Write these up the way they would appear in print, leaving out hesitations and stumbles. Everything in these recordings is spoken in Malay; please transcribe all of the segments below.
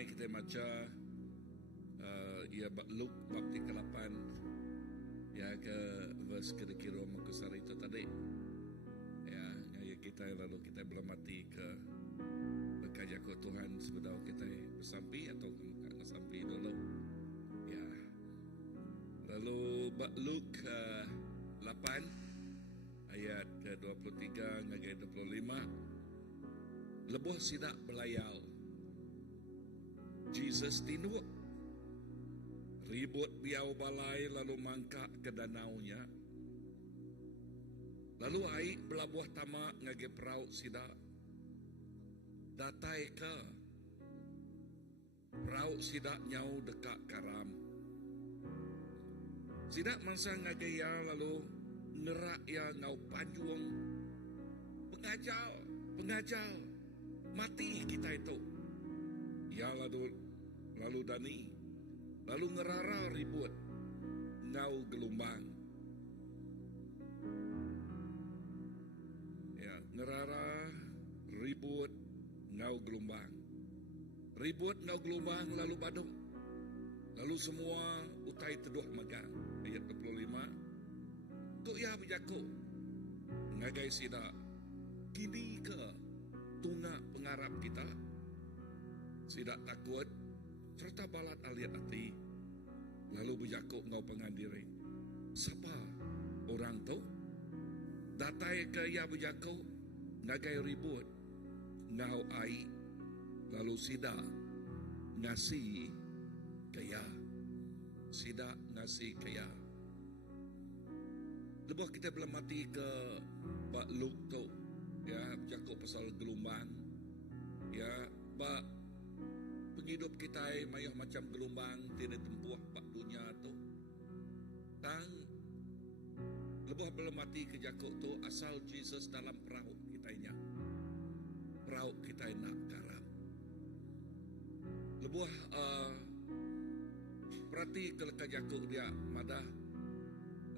mai kita baca ia Luke bab 38 ya ke verse kira-kira mengkusar itu tadi ya kita lalu kita belamati ke berkaya ke Tuhan sebelum kita bersampi atau enggak sampai dulu ya. Lalu Luke 8 ayat ke-23 hingga 25 lebuh sidak belayal Jesus tinuk ribut biau balai lalu mangkak ke danaunya. Lalu aik belabuh tamak ngage perauk sidak. Datai ke perauk sidak nyau dekat karam. Sidak mangsa ngage ya lalu nerak ya ngau panjuang. Pengajal. Mati kita itu. Ya lalu Dani. Lalu ngerara ribut ngau gelombang. Ya, ngerara ribut ngau gelombang. Ribut ngau gelombang lalu badung. Lalu semua utai teduh magang. Ayat 25. Tuk ya berjaku. Ngagai sida. Kini ke tunga pengarap kita. Sida takut. Serta balat aliat hati. Lalu berjakuk ngau pengandiri. Siapa orang tu? Datai ke ya berjakuk. Ngagai ribut. Ngau air. Lalu sida. Ngasi kaya. Sida ngasi kaya. Lepas kita belum mati ke Pak Luke tu. Ya, berjakuk pasal gelombang. Ya, Pak penghidup kita mayah macam gelombang tidak tempuh pak dunia tu. Tang lebih belum mati ke jakuk tu asal Jesus dalam perahu kitanya. Perahu kita nak karam. Lebih berarti kalau ke jakuk dia madah.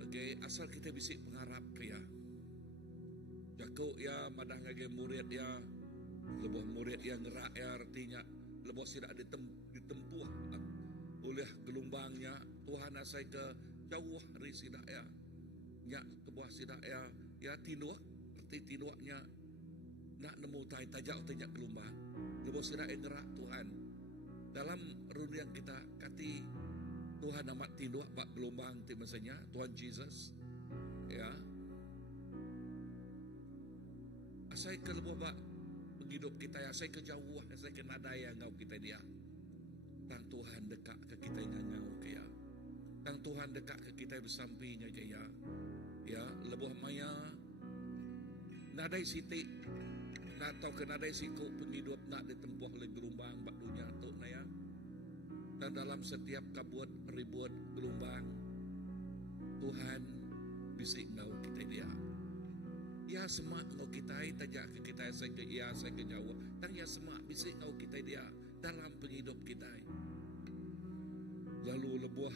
Okay, asal kita bisik pengharap ke ya. Jakuk ya madah ngage murid ya. Lebih murid yang ngerak ya artinya lepas tidak ditempuh oleh gelombangnya Tuhan asai ke jauh dari sidak ya nyak ke buah sidak ya tinuak seperti tinuaknya nak nemu tai tajak tajak gelombang lepas sidak yang gerak Tuhan dalam runian kita kati Tuhan amat tinuak bak gelombang ti masanya Tuhan Jesus ya asai ke lebuh bak hidup kita ya saya kejauh saya kena daya ngau kita dia tang Tuhan dekat ke kita ngau ke ya tang Tuhan dekat ke kita bersampinya je ya lebuh maya nadai siti nak tahu ke nadai siku penghidup nak ditempuh oleh gelombang bak dunia tu na ya dan dalam setiap kabut ribut gelombang Tuhan bisik ngau kita dia ya semak ngau kita tajak ke kita saya ke jauh tang ya semak bisik ngau kita dia dalam penghidup kita lalu lebuh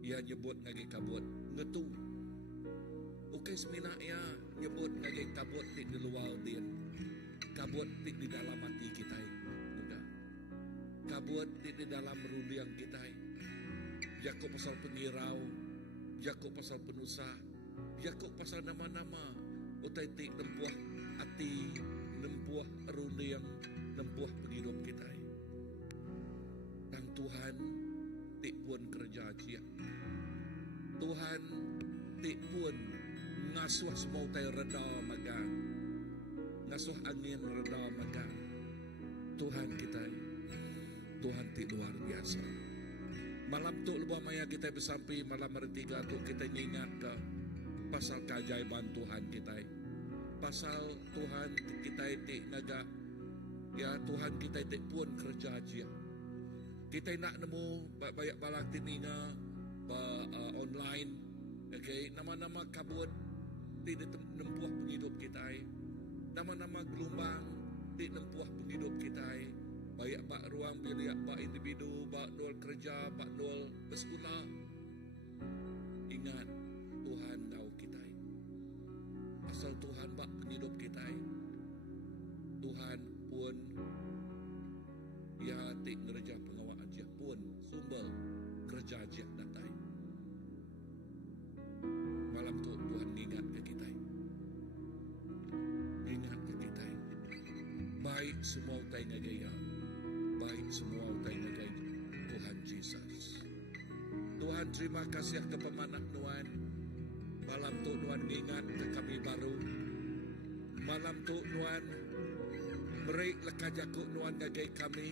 ia nyebut ngagi kabut ngetu ukai semina ya nyebut ngagi kabut di luar din kabut di dalam hati kita juga kabut di dalam ruliang kita Yakub pasal pengirau Yakub pasal penusa Yakub pasal nama-nama utai tik nempuah hati, nempuah ruliang, nempuah penghidup kita. Dan Tuhan tik pun kerja cia. Tuhan tik pun ngasuh semua utai reda magang. Ngasuh angin reda magang. Tuhan kita, Tuhan tik luar biasa. Malam tu lebah maya kita bersampi malam hari 3 tu kita ingat ke pasal keajaiban Tuhan kita. Pasal Tuhan kita itu naga. Ya Tuhan kita itu pun kerja aja. Kita nak nemu banyak balak tininga online. Okay, nama-nama kabut tidak nempuh penghidup kita. Nama-nama gelombang tidak nempuh penghidup kita. Banyak bak ruang bilik bak individu, bak nol kerja, bak nol bersekolah. Ingat Tuhan tahu kita. Asal Tuhan bak penghidup kita. Tuhan pun Ya ti ngereja pengawa aja pun sumbel kerja aja datai. Malam tu Tuhan ingat ke kita. Ingat ke kita. Baik semua utai ngagaya. Baik semua utai ngagaya Tuhan Yesus. Tuhan terima kasih ke pemanak Tuhan. Malam tu Tuhan ingat ke kami baru. Malam tu Tuhan merik lekajaku Tuhan ngagai kami.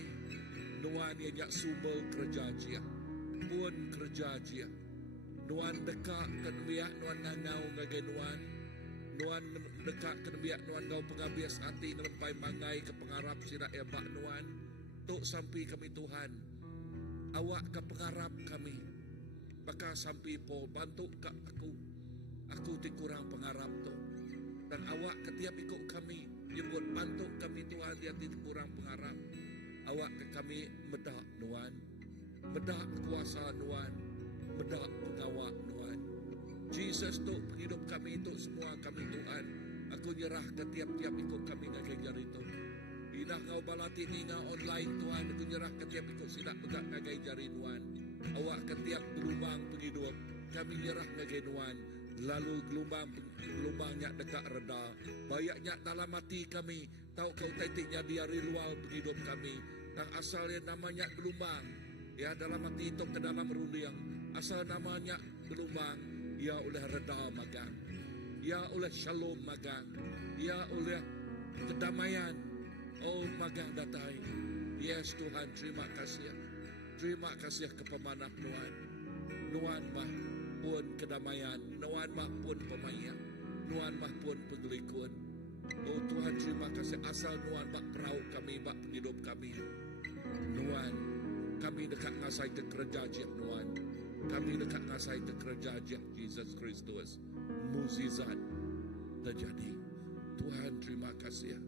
Tuhan yang nyak sumber kerja dia. Pun kerja dia. Tuhan dekat ke biak Tuhan ngangau ngagai Tuhan. Tuhan dekat ke biak Tuhan ngau pengabias hati ngelempai mangai ke pengarap sirak ebak Tuhan. Tuk sampai kami Tuhan. Awak ke pengarap kami. Maka sampai po bantu ke aku. Aku ti kurang pengarap tu. Dan awak ketiap ikut kami. Dia buat bantu kami Tuhan yang ti kurang pengarap. Awak ke kami medak Tuhan. Medak kuasa Tuhan. Medak pengawak Tuhan. Jesus tu hidup kami itu semua kami Tuhan. Aku nyerah ke tiap-tiap ikut kami ngagai jari itu. Ina kau balati ninga online Tuhan. Aku nyerah ke tiap ikut sidak begak ngagai jari Tuhan. Awak ke tiap gelombang penghidup. Kami nyerah ngagai Tuhan. Lalu gelombangnya dekat reda. Bayaknya dalam hati kami. Tahu kau titiknya di hari luar penghidup kami. Dan asalnya namanya gelombang. Ya dalam hati itu ke dalam ruliang. Asal namanya gelombang. Ya oleh reda magang. Ya oleh shalom magang. Ya oleh kedamaian. Oh magang datai. Yes Tuhan terima kasih. Terima kasih ke pemanah Tuhan. Tuhan mah pun kedamaian. Tuhan mah pun pemayan. Tuhan mah pun pengelikun. Oh Tuhan terima kasih. Asal Tuhan mah perahu kami. Mah hidup kami. Tuhan kami dekat ngasai ke kerja aja Tuhan. Kami dekat ngasai ke kerja aja Jesus Kristus. Mukjizat terjadi. Tuhan terima kasih.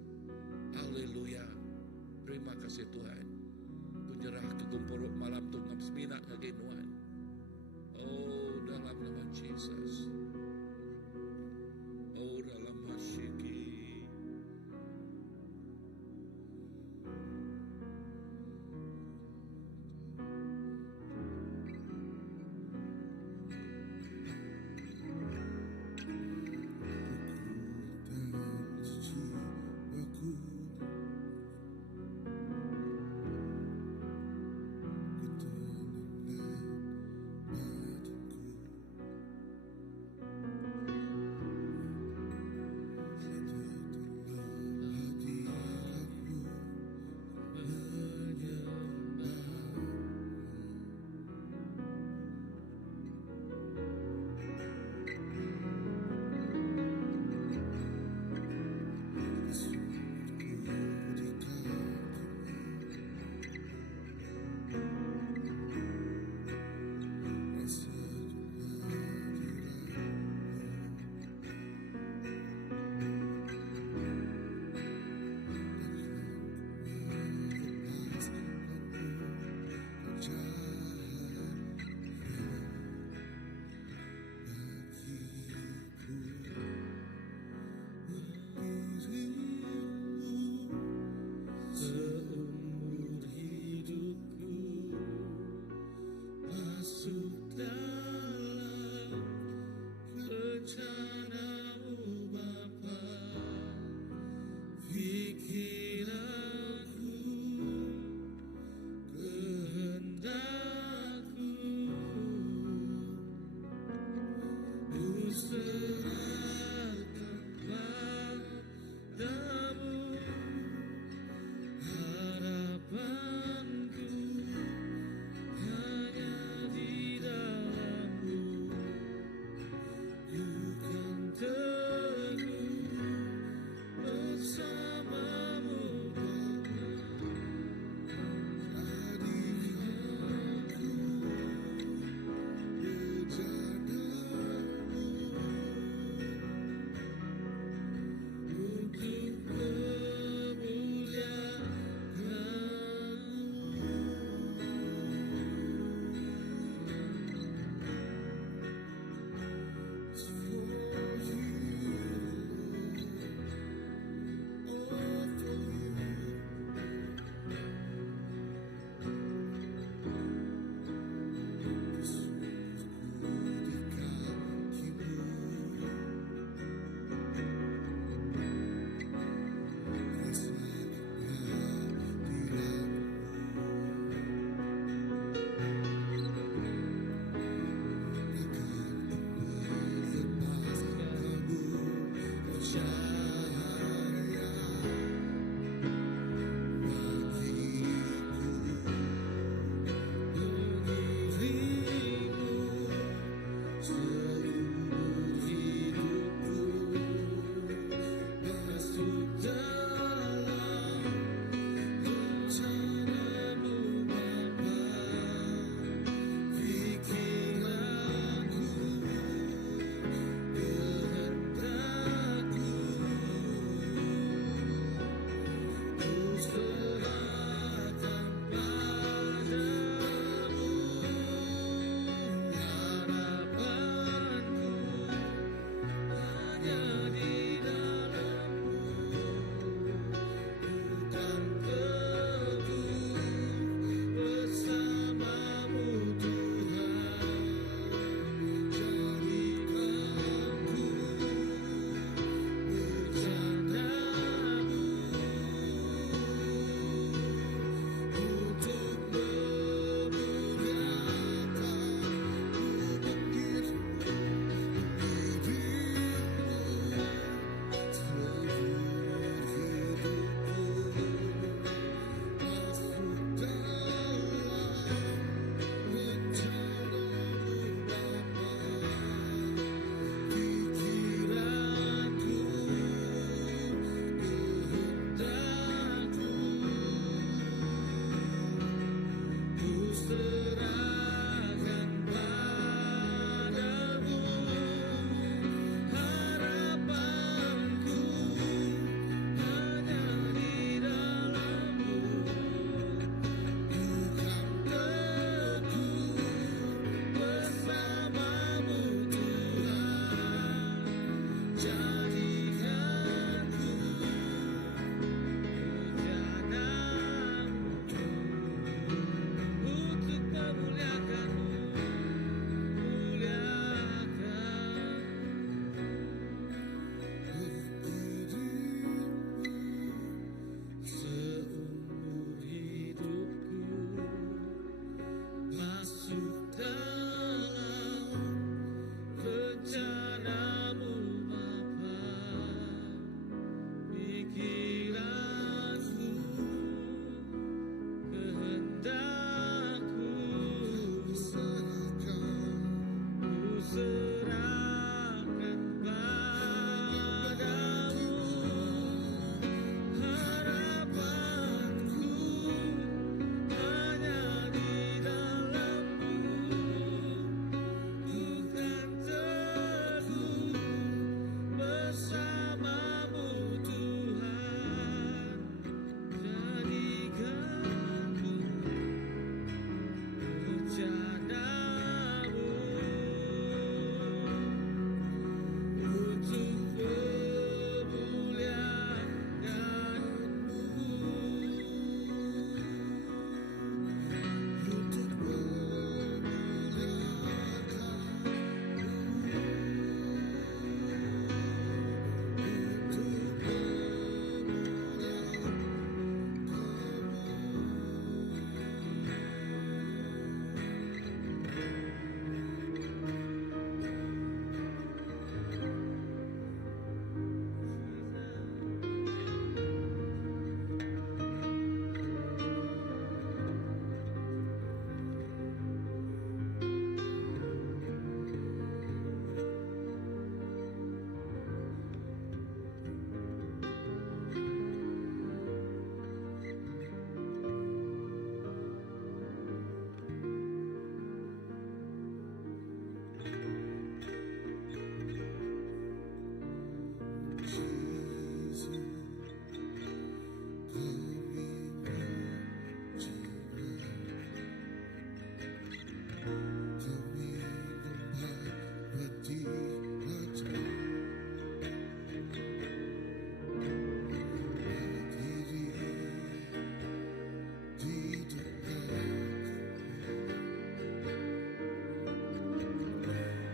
Haleluya. Terima kasih Tuhan. Menyerah ke gumpuruk malam tu ngam semina ngagay Tuhan. Oh dalam nama Jesus. Oh dalam masyiki.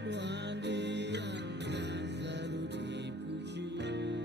Tuhan yang selalu dipuji.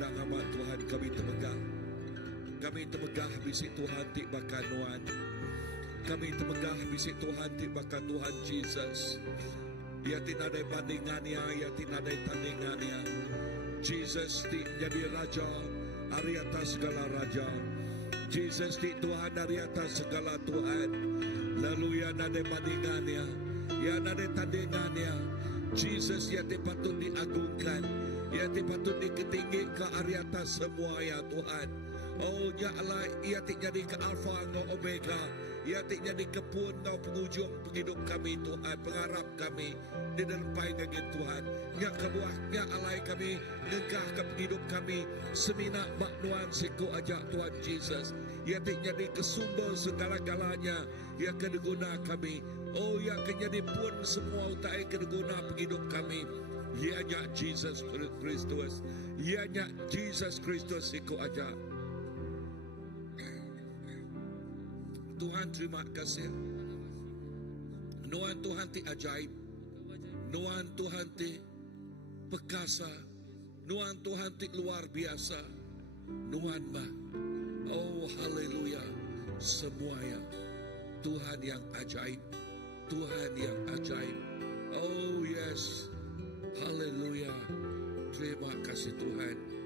Nama Tuhan kami temegah. Kami temegah bisik Tuhan ti bakanuan. Kami temegah bisik Tuhan ti baka Tuhan Jesus. Ia tinadai bandingannya, ia tinadai tandingannya. Jesus ti jadi raja dari atas segala raja. Jesus ti Tuhan dari atas segala Tuhan. Lalu ia nadai bandingannya, ia nadai tandingannya. Jesus ia ti patut diagungkan. Ia ti patut diketinggi ke ari atas semua ya Tuhan. Oh ya Allah, ia ti jadi ke Alfa ngau Omega. Ia ti jadi kepun ngau penghujung penghidup kami Tuhan, pengharap kami di dalam paingan Tuhan. Ya kebuah ya Allah kami ngegah ke penghidup kami semina maknuan siku ajak Tuhan Jesus. Ia ti jadi kesumber segala-galanya. Ia kedeguna kami. Oh ya kenyadi pun semua utai kedeguna penghidup kami. Ianya Jesus Kristus. Ianya Jesus Kristus iku aja. Tuhan terima kasih. Nuan Tuhan ti ajaib. Nuan Tuhan ti perkasa. Nuan Tuhan ti luar biasa. Nuan ma. Oh haleluya. Semuanya Tuhan yang ajaib. Tuhan yang ajaib. Oh yes. Haleluya. Terima kasih Tuhan.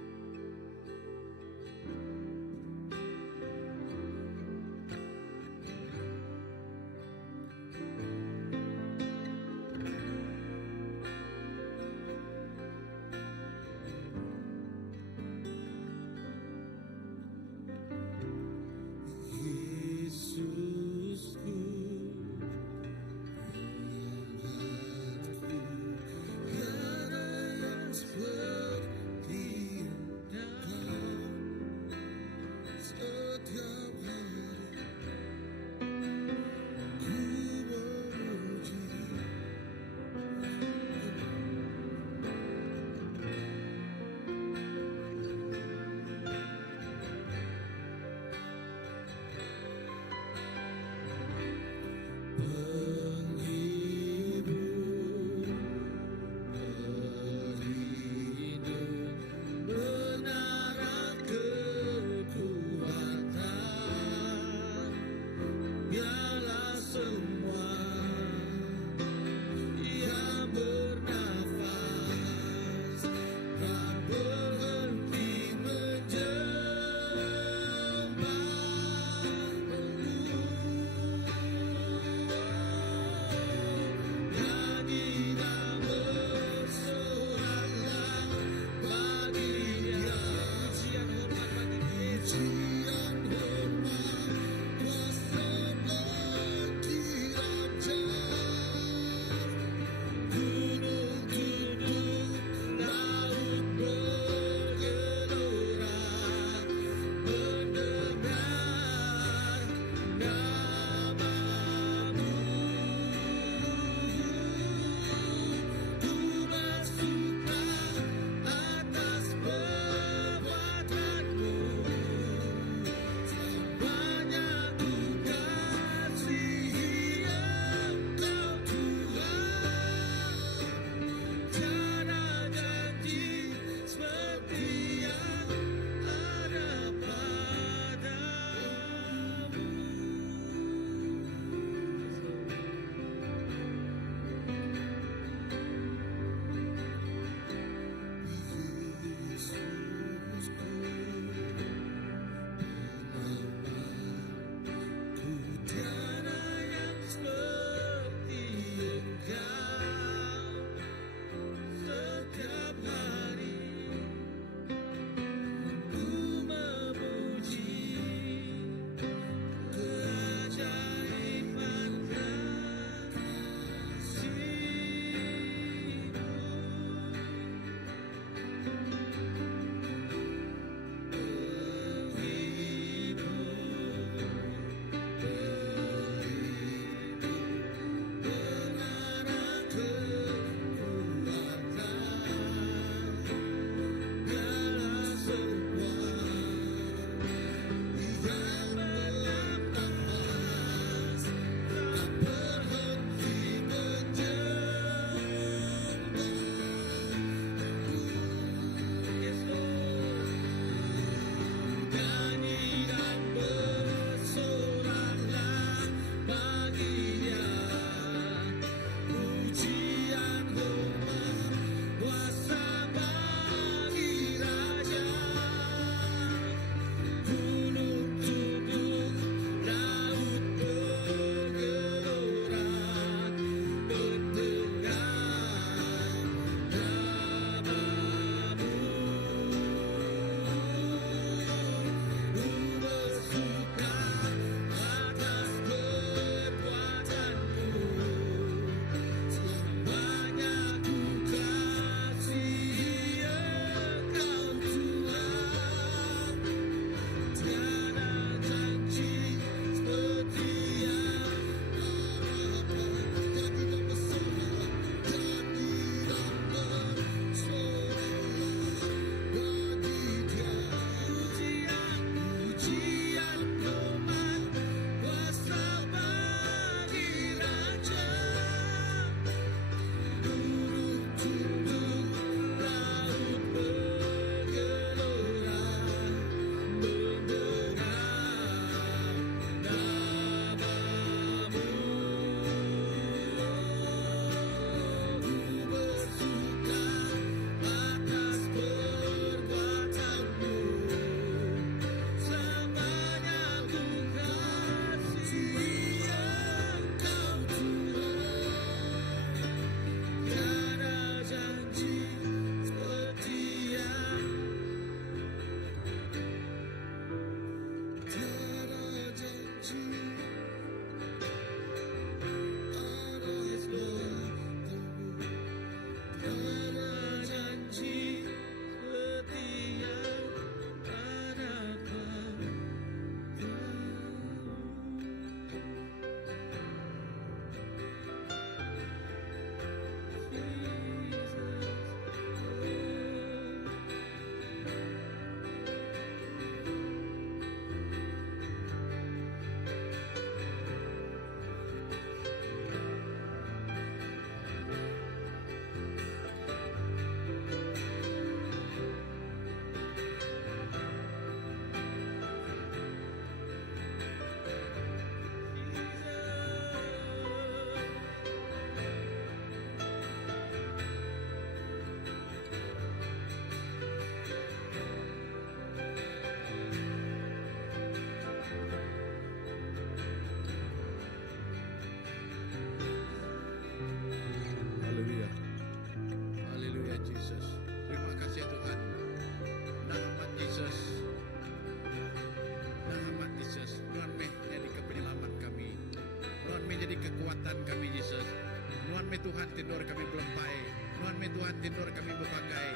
tindur kami belempai. Nuan me Tuhan tindur kami berbagai.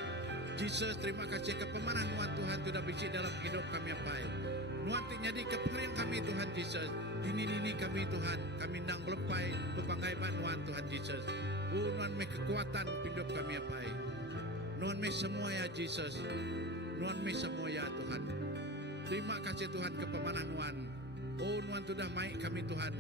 Jesus, terima kasih kepemanan Nuan Tuhan sudah bisi dalam hidup kami apa. Nuan jadi kepengerian kami Tuhan Jesus. Dini kami Tuhan, kami nang belempai berbagai Nuan Tuhan Jesus. Nuan me kekuatan hidup kami apa. Nuan me semua ya Jesus. Nuan me semua ya Tuhan. Terima kasih Tuhan kepemanan Nuan. Nuan sudah maik kami Tuhan.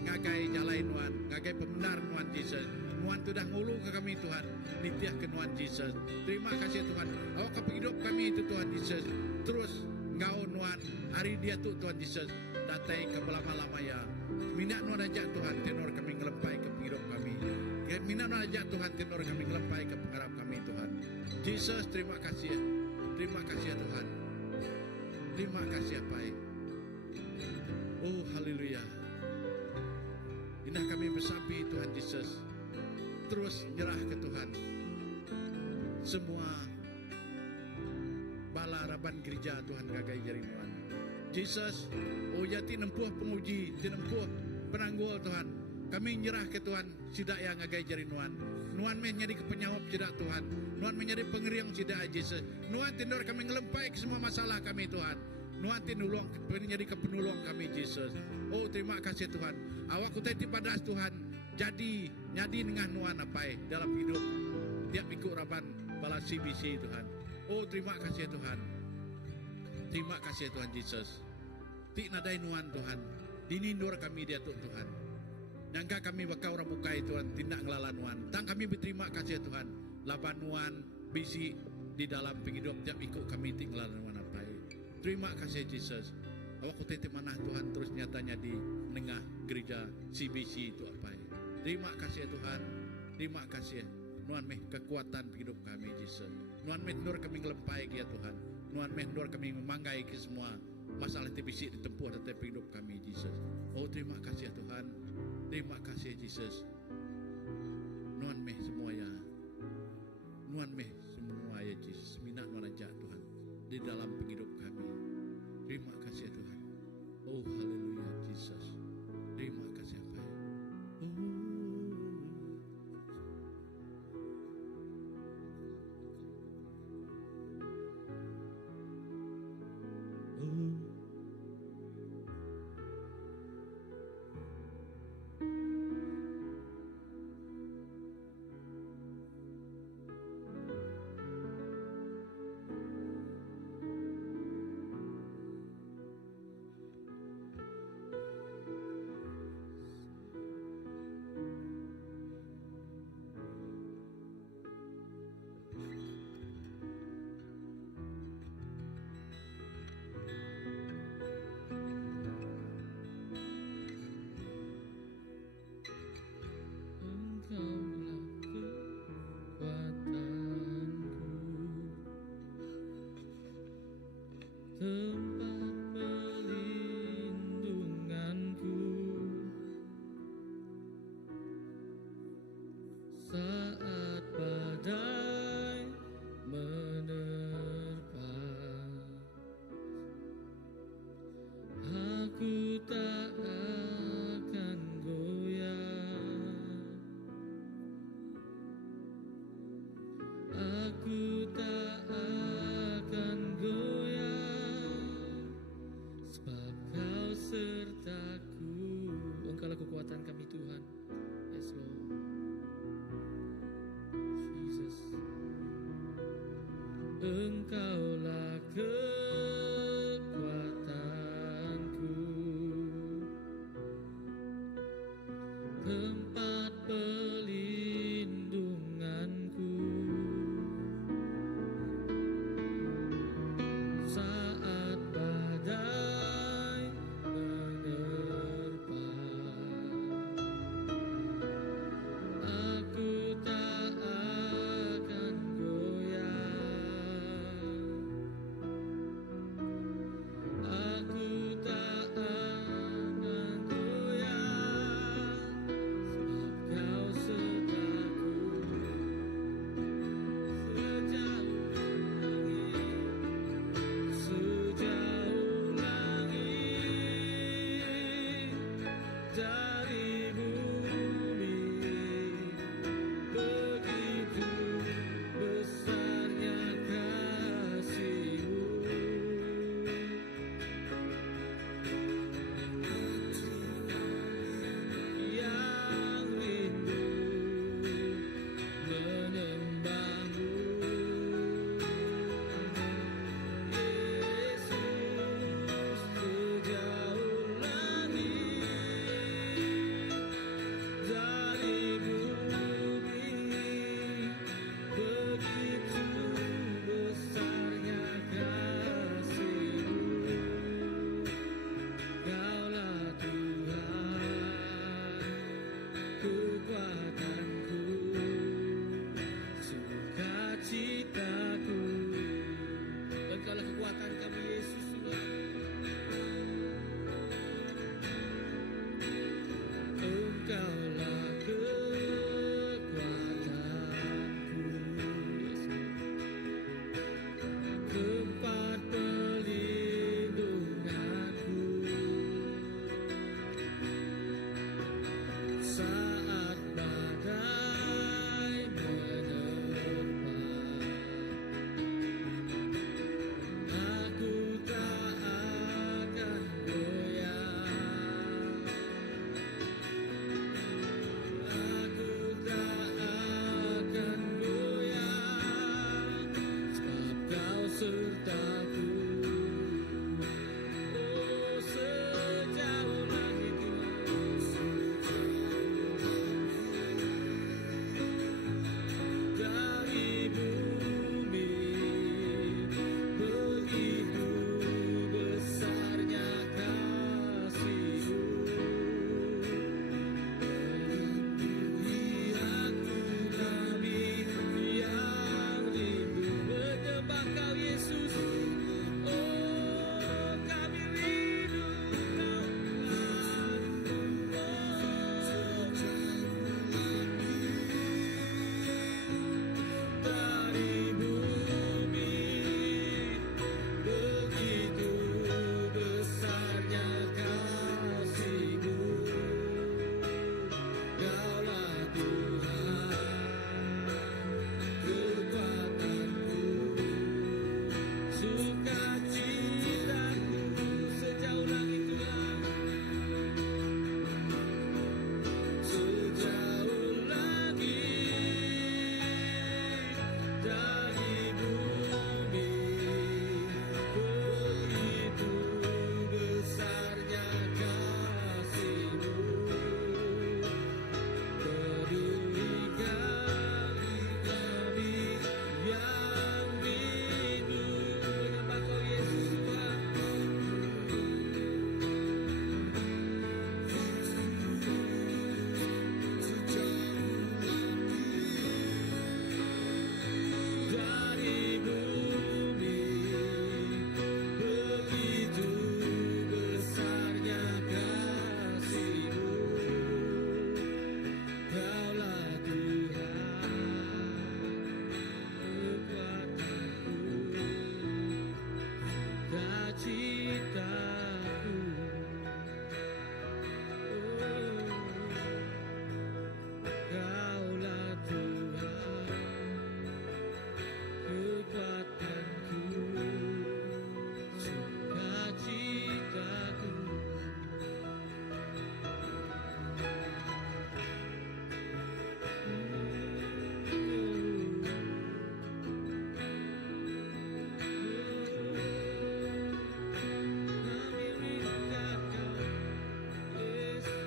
Ngagai jalai Nuan, ngagai pembenar Nuan Jesus. Nuan sudah ngulu ke kami Tuhan. Nitiah ke Nuan Jesus. Terima kasih Tuhan. Awak ke hidup kami itu Tuhan Jesus. Terus ngau Nuan hari dia tu Tuhan Jesus. Datai ke lama-lama ya. Minat Nuan ajak Tuhan tenor kami ngelempai ke hidup kami. Minat Nuan ajak Tuhan tenor kami ngelempai ke pengharap kami Tuhan. Jesus, terima kasih. Terima kasih Tuhan. Terima kasih apa. Oh haleluya. Indah kami bersampi Tuhan Yesus. Terus nyerah ke Tuhan. Semua bala raban gereja Tuhan gagai jari Tuhan. Yesus, jati nempuh penguji, nempuh penanggul Tuhan. Kami nyerah ke Tuhan, sidak yang ngagai jari Tuhan. Nuan menjadi kepenyawab sidak Tuhan. Nuan menjadi pengeriang sidak Yesus. Nuan tindur kami ngelempai ke semua masalah kami Tuhan. Nuan tinulung menjadi kepenulung kami Yesus. Oh terima kasih Tuhan. Awak kuteti pada Tuhan. Jadi nyadi dengan Nuan apa dalam hidup tiap ikut raban bala CBC Tuhan. Oh terima kasih Tuhan. Terima kasih Tuhan Yesus. Ti nadai Nuan Tuhan. Dinindur kami dia Tuhan. Nyangka kami bakal ramukai Tuhan tindak ngelala Nuan. Tang kami berterima kasih Tuhan. Laban Nuan bisi di dalam penghidup tiap ikut kami tinggal Nuan apa. Terima kasih Yesus. Awak kuteti mana Tuhan terus nyatanya di tengah gereja CBC itu apa. Terima kasih Tuhan. Terima kasih. Nuan meh kekuatan hidup kami Yesus. Nuan meh nur kami ngelempai ya Tuhan. Nuan meh nur kami memanggai ke semua masalah TBC ditempuh dalam hidup kami Yesus. Oh terima kasih Tuhan. Terima kasih Yesus. Nuan meh semuanya. Nuan meh semua ya Yesus. Minat nuan ajak Tuhan di dalam hidup kami. Terima kasih Tuhan. Oh haleluya Yesus. Terima kasih apa. Tempat perlindunganku saat badai menerpa, aku tak akan goyah, aku tak akan goyah. Sebab kau sertaku. Engkaulah kekuatan kami Tuhan. Yes Lord Jesus. Engkaulah kekuatanku, tempat perlindunganku saat badai menerpa, aku tak akan goyah, aku tak akan goyah, sebab kau sertaku sejauh langit dari bumi. saat badai menerpa, aku tak akan goyah, aku tak akan goyah, sebab Kau sertaku. Oh, sejauh langit dari bumi, begitu besarnya kasih-Mu. Penuhi aku kami yang rindu menyembah Kau Yesus. Oh, kami rindu Kau Tuhan. Dari bumi, begitu besarnya kasih-Mu. Kaulah Tuhan, kekuatanku, sukacitaku, sejauh langit Tuhan, sejauh langit dari bumi, begitu besarnya kasih-Mu. Peduli kami yang rindu menyembah Kau Yesus Tuhan. Dari bumi, begitu besarnya kasih-Mu. Kaulah Tuhan, kekuatanku, sukacitaku. Oh, Kaulah Tuhan, kekuatanku, sukacitaku. Kami rindukan Kau, Yesus.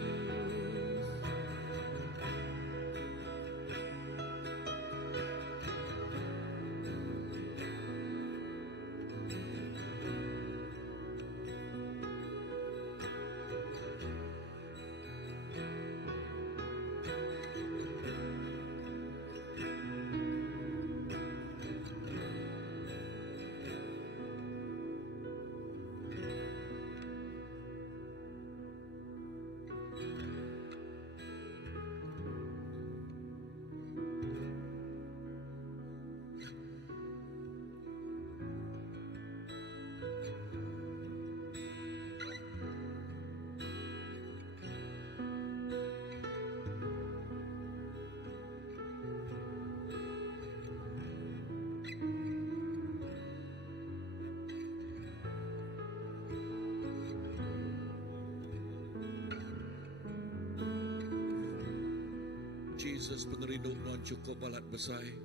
Jesus pengeriduk nuan cukup balat besai.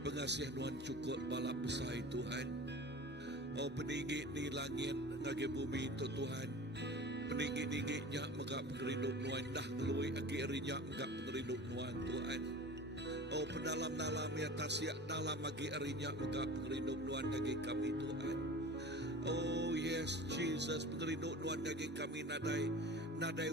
Pengasih nuan cukup balat besai Tuhan. Oh peninggi ni langit ngage bumi tu Tuhan. Peninggi-ningginya megak pengeriduk nuan dah ngelui agi erinya megak pengeriduk nuan Tuhan. Oh pendalam-dalam ya tasya dalam agi erinya megak pengeriduk nuan agi kami Tuhan. Oh yes Jesus pengeriduk nuan agi kami nadai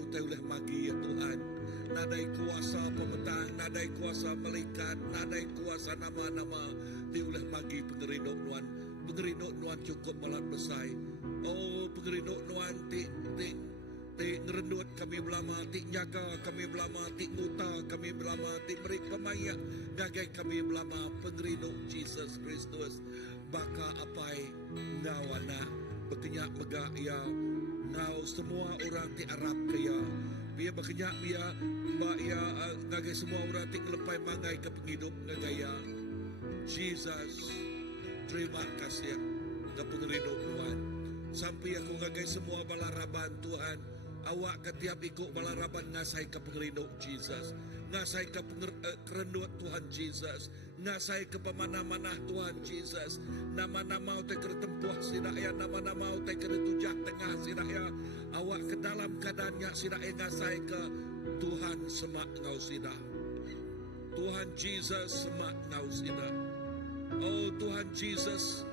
utai oleh magi ya Tuhan. Nadai kuasa pemetang, nadai kuasa malaikat, nadai kuasa nama-nama di oleh magi pengeriduk nuan cukup malat besai. Oh pengeriduk nuan ti ngerendut kami belama, ti nyaga kami belama, ti nguta kami belama, ti beri pemaya gagai kami belama pengeriduk Jesus Kristus. Baka apai ngawana bekenyak megak ya ngau semua orang ti Arab kaya Biar berkenyak biar mbak ya ngagai semua orang tik lepai mangai ke penghidup ngagaya. Jesus, terima kasih ke penghidup Tuhan. Sampai aku ngagai semua balaraban Tuhan. Awak ketiap ikut balaraban ngasai ke penghidup Jesus. Ngasai ke kerenduat Tuhan Jesus. Ngasai ke pemana-mana Tuhan Jesus. Nama-nama utai kena tempuh sidaya. Nama-nama utai kena tujah tengah sidaya. Awak ke dalam keadaannya sidaya ngasai ke Tuhan semak ngau sidah. Tuhan Jesus semak ngau sidah. Oh Tuhan Jesus.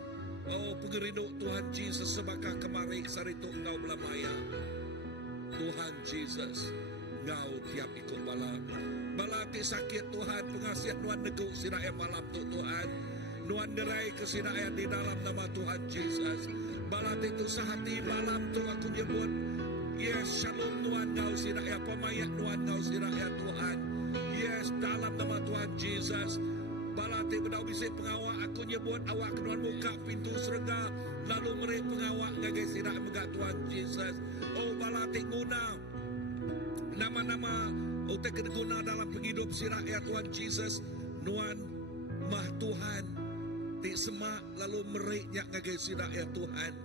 Oh pengeriduk Tuhan Jesus sebaka kemari sarituk ngau belamaya. Tuhan Jesus ngau tiap ikut bala. Bala ti sakit Tuhan pengasihan Nuan neguk sidaya malam tu Tuhan. Nuan gerai ke sidaya di dalam nama Tuhan Jesus. Bala ti tu sahati malam tu aku nyebut. Yes, shalom Nuan ngau sidaya pemayat Nuan ngau sidaya Tuhan. Yes, dalam nama Tuhan Jesus. Balati bedau bisik pengawak aku nyebut awak kenuan buka pintu surga lalu meri pengawak ngagai sidak megak Tuhan Jesus. Oh balati guna nama-nama utek kena guna dalam penghidup sidak ya Tuhan Jesus. Nuan mah Tuhan ti semak lalu meri nyak ngagai sidak ya Tuhan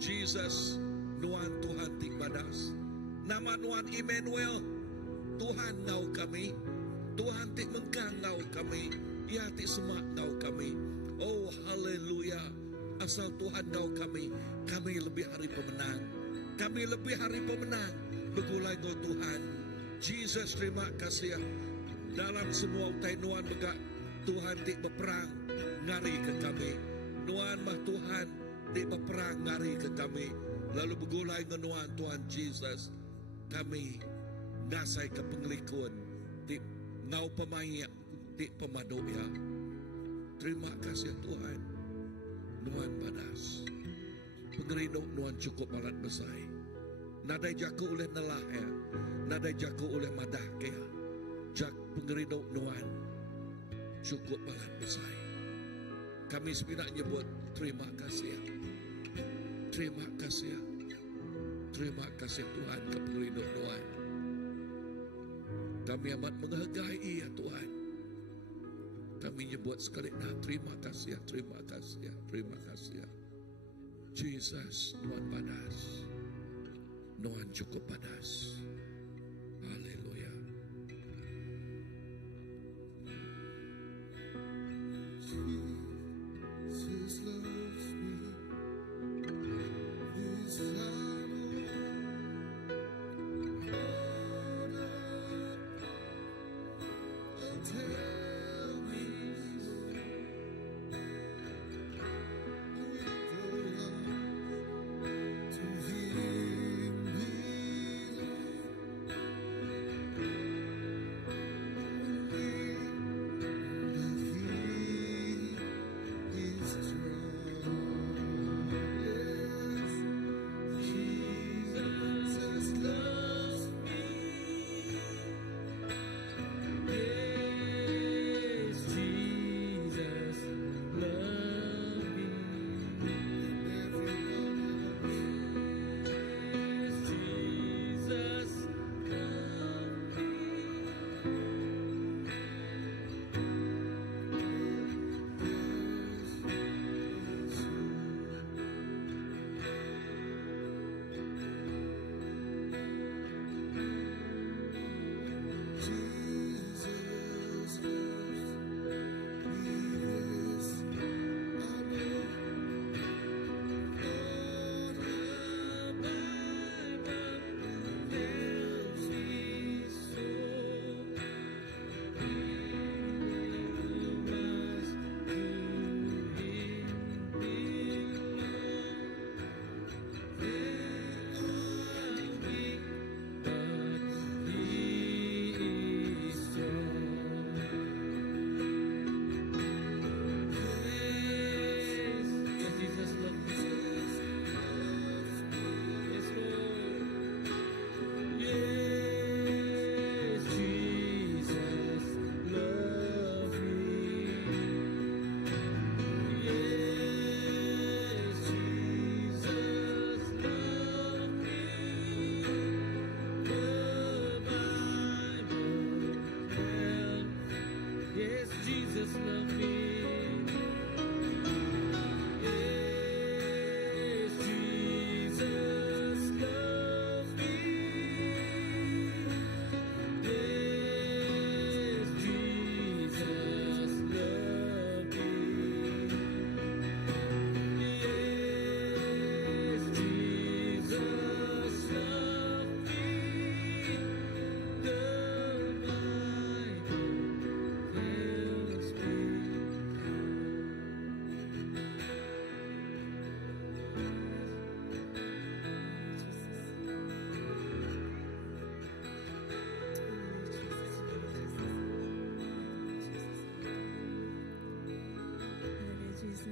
Jesus. Nuan Tuhan ti badas. Nama Nuan Emmanuel Tuhan ngau kami. Tuhan ti mengkang ngau kami. Ya ti semak ngau kami. Oh haleluya. Asal Tuhan ngau kami. Kami lebih hari pemenang. Kami lebih hari pemenang. Begulai ngau Tuhan. Jesus terima kasih. Dalam semua utai Nuan begak. Tuhan ti berperang ngari ke kami. Nuan mah Tuhan ti berperang ngari ke kami. Lalu begulai ngau Nuan Tuhan Jesus. Kami nasai ke pengelikun. Ti ngau pemayak. Di pemadu ya. Terima kasih Tuhan. Nuan badas. Pengeriduk Nuan cukup balat besai. Nadai jaku oleh nelah ya. Nadai jaku oleh madah ya. Jak pengeriduk Nuan cukup balat besai. Kami sepinak nyebut terima kasih ya. Terima kasih ya. Terima kasih Tuhan ke pengeriduk Nuan. Kami amat menghargai ya Tuhan. Kami nyebut sekali terima kasih ya, terima kasih ya, terima kasih ya. Jesus, Nuan padas. Nuan cukup padas. Haleluya. Jesus loves me. His love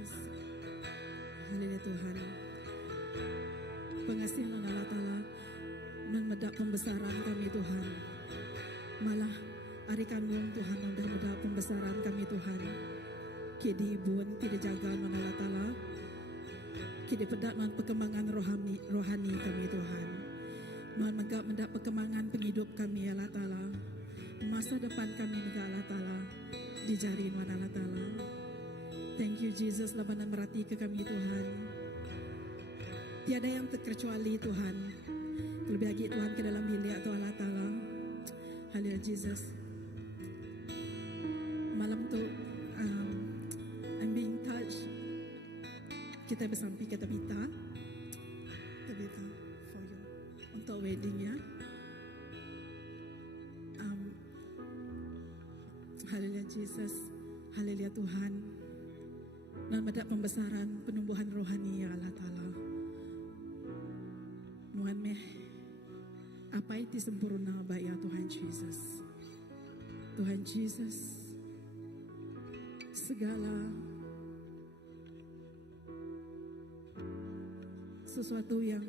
Jesus. Haleluya Tuhan. Pengasih non Allah Ta'ala, non medak pembesaran kami Tuhan. Malah arikan wong Tuhan non dah medak pembesaran kami Tuhan. Kidi bun tidak jaga non Allah Ta'ala. Kidi pedak non perkembangan rohani kami Tuhan. Non megak mendak perkembangan penghidup kami Allah Ta'ala. Masa depan kami megak Allah Ta'ala. Dijari non Allah Ta'ala. Thank you Jesus labanan merati ke kami Tuhan. Tiada yang terkecuali Tuhan. Terlebih lagi Tuhan ke dalam bilik atau Allah Ta'ala. Haleluya Jesus. Malam tu I'm being touched. Kita bersampi ke Tabita for you untuk weddingnya. Haleluya Jesus. Haleluya Tuhan. Dan mendapat pembesaran penumbuhan rohani ya Allah Ta'ala. Nuan meh apa itu sempurna baik ya Tuhan Jesus. Tuhan Jesus segala sesuatu yang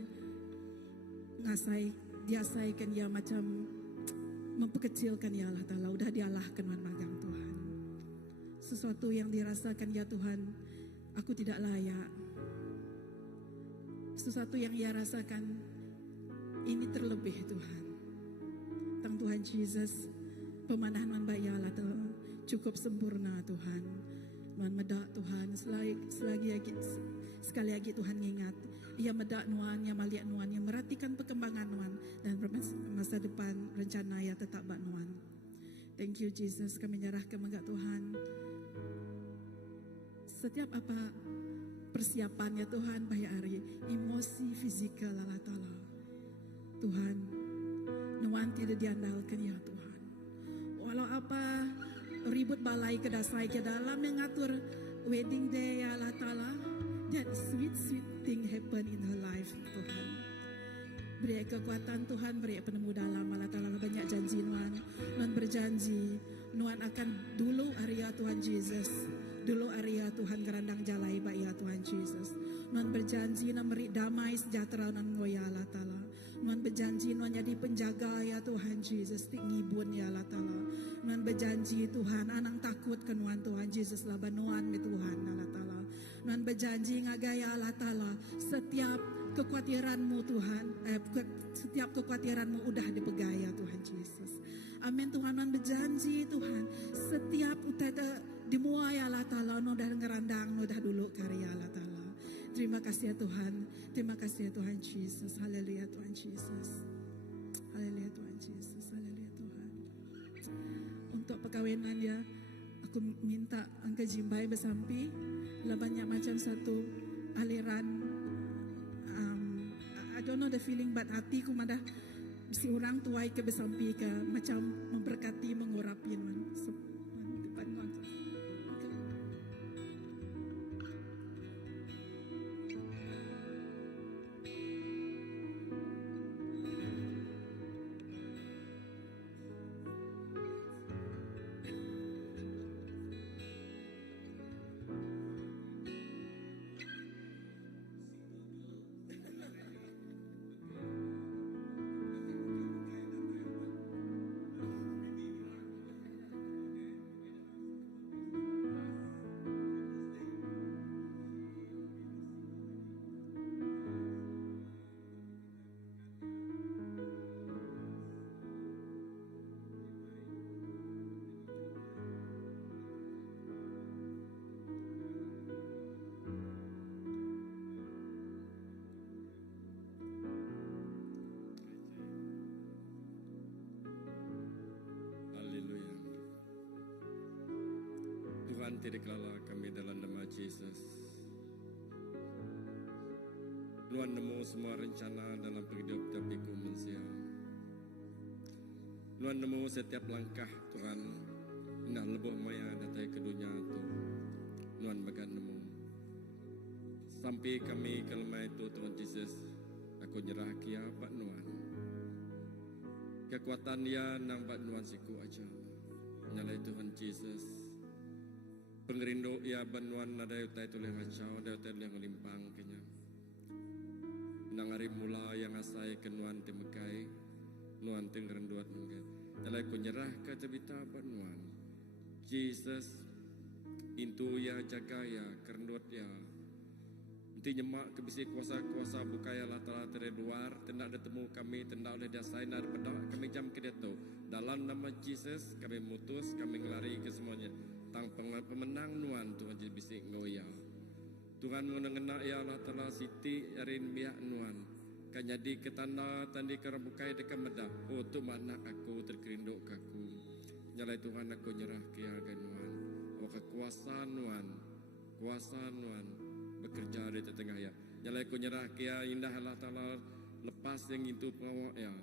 diasaikan ya macam memperkecilkan ya Allah Ta'ala udah dialahkan magang Tuhan. Sesuatu yang dirasakan ya Tuhan aku tidak layak. Sesuatu yang ia rasakan ini terlebih Tuhan. Tang Tuhan Jesus pemanahan baik ya Allah Ta'ala cukup sempurna Tuhan. Man medak Tuhan sekali lagi Tuhan ingat ia medak nuan, ia maliak nuan, ia merhatikan perkembangan nuan dan masa depan rencana ia tetap bak nuan. Thank you Jesus, kami nyerahkan menggak Tuhan. Setiap apa persiapannya Tuhan baik hari emosi fizikal Allah Ta'ala. Tuhan nuan tidak diandalkan ya Tuhan. Walau apa ribut balai kedasai ke dalam mengatur wedding day ya Allah Ta'ala. That sweet thing happen in her life Tuhan. Beri kekuatan Tuhan, beri penemu dalam Allah Ta'ala banyak janji Nuan. Nuan berjanji Nuan akan dulu area Tuhan Jesus. Dulu area Tuhan gerandang jalai baik ya Tuhan Jesus. Nuan berjanji Nuan beri damai sejahtera Nuan ngoya Allah Ta'ala. Nuan berjanji Nuan jadi penjaga ya Tuhan Jesus. Tik ngibun ya Allah Ta'ala. Nuan berjanji Tuhan anang takut ke Nuan Tuhan Jesus laban Nuan me Tuhan Allah Ta'ala. Nuan berjanji ngagaya Allah Ta'ala setiap kekhawatiranmu Tuhan, setiap kekhawatiranmu udah dipegaya Tuhan Yesus. Amin Tuhan. Nuan berjanji Tuhan setiap utara dimuai Allah Ta'ala udah ngerandang udah dulu karya Allah Ta'ala. Terima kasih ya Tuhan. Terima kasih ya Tuhan Yesus. Haleluya Tuhan Yesus. Haleluya Tuhan Yesus. Haleluya Tuhan. Untuk perkawinan ya, aku minta angka jimbai bersampi. Lah banyak macam satu aliran. I don't know the feeling, but hatiku madah si orang tuai ke bersampi ke macam memberkati mengurapi man. Depan man. Tuhan tidak kalah kami dalam nama Yesus. Tuhan nemu semua rencana dalam hidup tapiku manusia. Tuhan nemu setiap langkah Tuhan nak lebih maya datang ke dunia tu. Tuhan bagan nemu. Sampai kami kelma itu Tuhan Yesus, aku nyerah kia Pak Tuhan. Kekuatan dia nang Pak Tuhan siku aja. Nyalai Tuhan Yesus. Pengerindo ia banuan ada utai tu yang acau, ada utai yang limpang kenya. Nangari mula yang asai kenuan temekai, nuan tenggerenduat mungkin. Jalai ku nyerah ke tebita banuan. Jesus, intu ya jaga ya kerenduat ya. Nanti nyemak ke bisi kuasa-kuasa bukaya lata-lata dari luar, tendak ada temu kami, tendak ada dasai, tendak ada pedak, kami jam ke deto. Dalam nama Jesus, kami mutus, kami ngelari ke semuanya. Tang pemenang nuan Tuhan jadi bisik ngoya. Tuhan mengenang ya Allah Ta'ala siti arin biak nuan. Kan jadi ketanda tandi kerabukai dekat medah. Oh tu mana aku terkerinduk kaku. Nyalai Tuhan aku nyerah ke harga nuan. Oh kekuasaan nuan. Kuasaan nuan. Bekerja di tengah ya. Nyalai aku nyerah ke indah Allah Ta'ala lepas yang itu pengawak ya.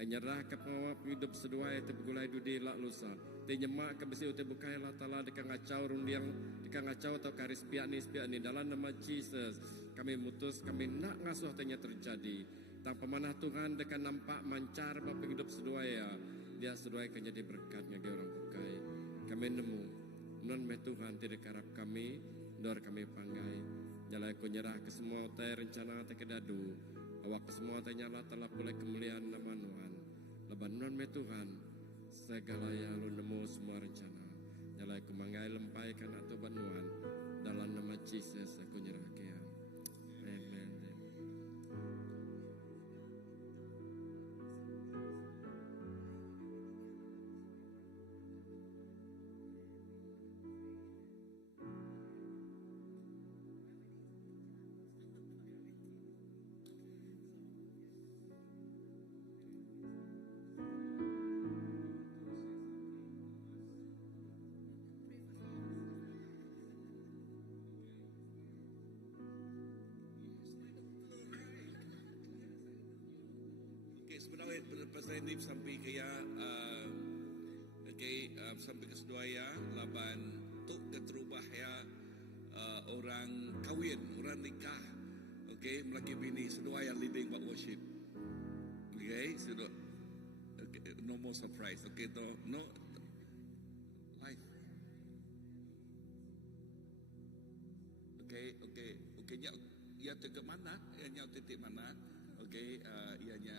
Nyerah ke pengawak hidup seduai tergulai dudi lak lusa. Nyemak ke besi utai bukai Allah Ta'ala dekat ngacau rundiang, dekat ngacau atau karis piak ni dalam nama Jesus kami mutus, kami nak ngasuh tanya terjadi tanpa manah Tuhan dekat nampak mancar bapa hidup seduaya dia seduai kan jadi berkat ngagi orang bukai kami nemu non me Tuhan tidak karap kami dor kami panggai jalai ku nyerah ke semua utai rencana utai kedadu awak ke semua utai nyala telah pulai kemuliaan nama Tuhan leban non me Tuhan segala yang lu nemu semua rencana nyalai ku manggai lempai kana tu banuan dalam nama Jesus aku nyerah kia amen. Sebenarnya pasal ini sampai kaya sampai ke Seduaya laban tuk keterubah ya orang kawin, orang nikah. Melaki bini Seduaya leading buat worship. No more surprise. No life. Ya tegak mana? Nya titik mana? Ianya